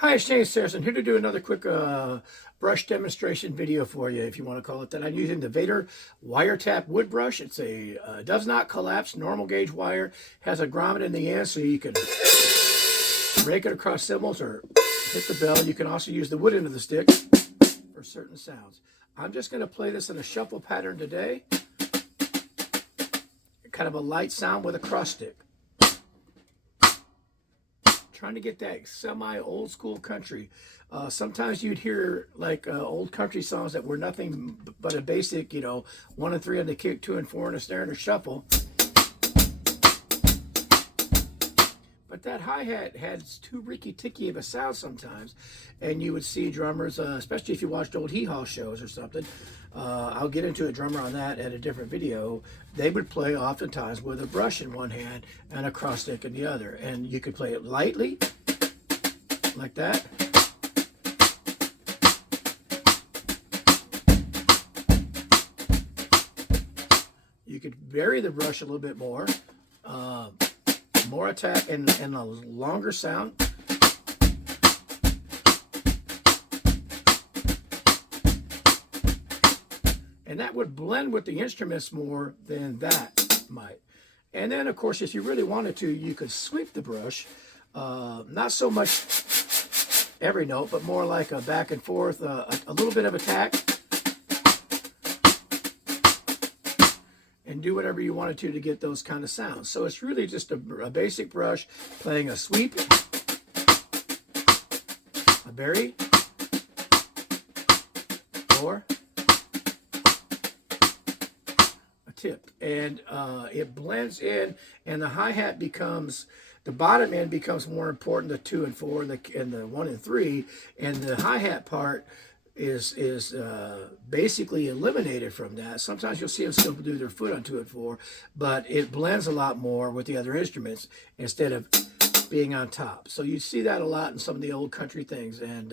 Hi, it's James Saracen here to do another quick brush demonstration video for you, if you want to call it that. I'm using the Vader Wiretap wood brush. It's a does not collapse, normal gauge wire, has a grommet in the end, so you can rake it across cymbals or hit the bell. You can also use the wood end of the stick for certain sounds. I'm just going to play this in a shuffle pattern today, kind of a light sound with a cross stick. Trying to get that semi old school country. Sometimes you'd hear like old country songs that were nothing but a basic, 1 and 3 on the kick, 2 and 4 on the snare and a shuffle. But that hi-hat has too ricky-ticky of a sound sometimes, and you would see drummers, especially if you watched old hee-haw shows or something. I'll get into a drummer on that at a different video. They would play oftentimes with a brush in one hand and a cross stick in the other, and you could play it lightly, like that. You could vary the brush a little bit more. More attack and a longer sound. And that would blend with the instruments more than that might. And then, of course, if you really wanted to, you could sweep the brush. Not so much every note, but more like a back and forth, a little bit of attack. And do whatever you wanted to get those kind of sounds. So it's really just a basic brush playing a sweep, a bury, or a tip. And it blends in, and the hi-hat becomes, the bottom end becomes more important, the 2 and 4 and the 1 and 3, and the hi-hat part is basically eliminated from that. Sometimes you'll see them still do their foot on 2 and 4, but it blends a lot more with the other instruments instead of being on top. So you see that a lot in some of the old country things. And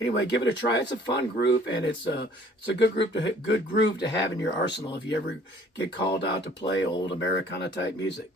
anyway, give it a try. It's a fun group, and it's a good groove to have in your arsenal if you ever get called out to play old Americana type music.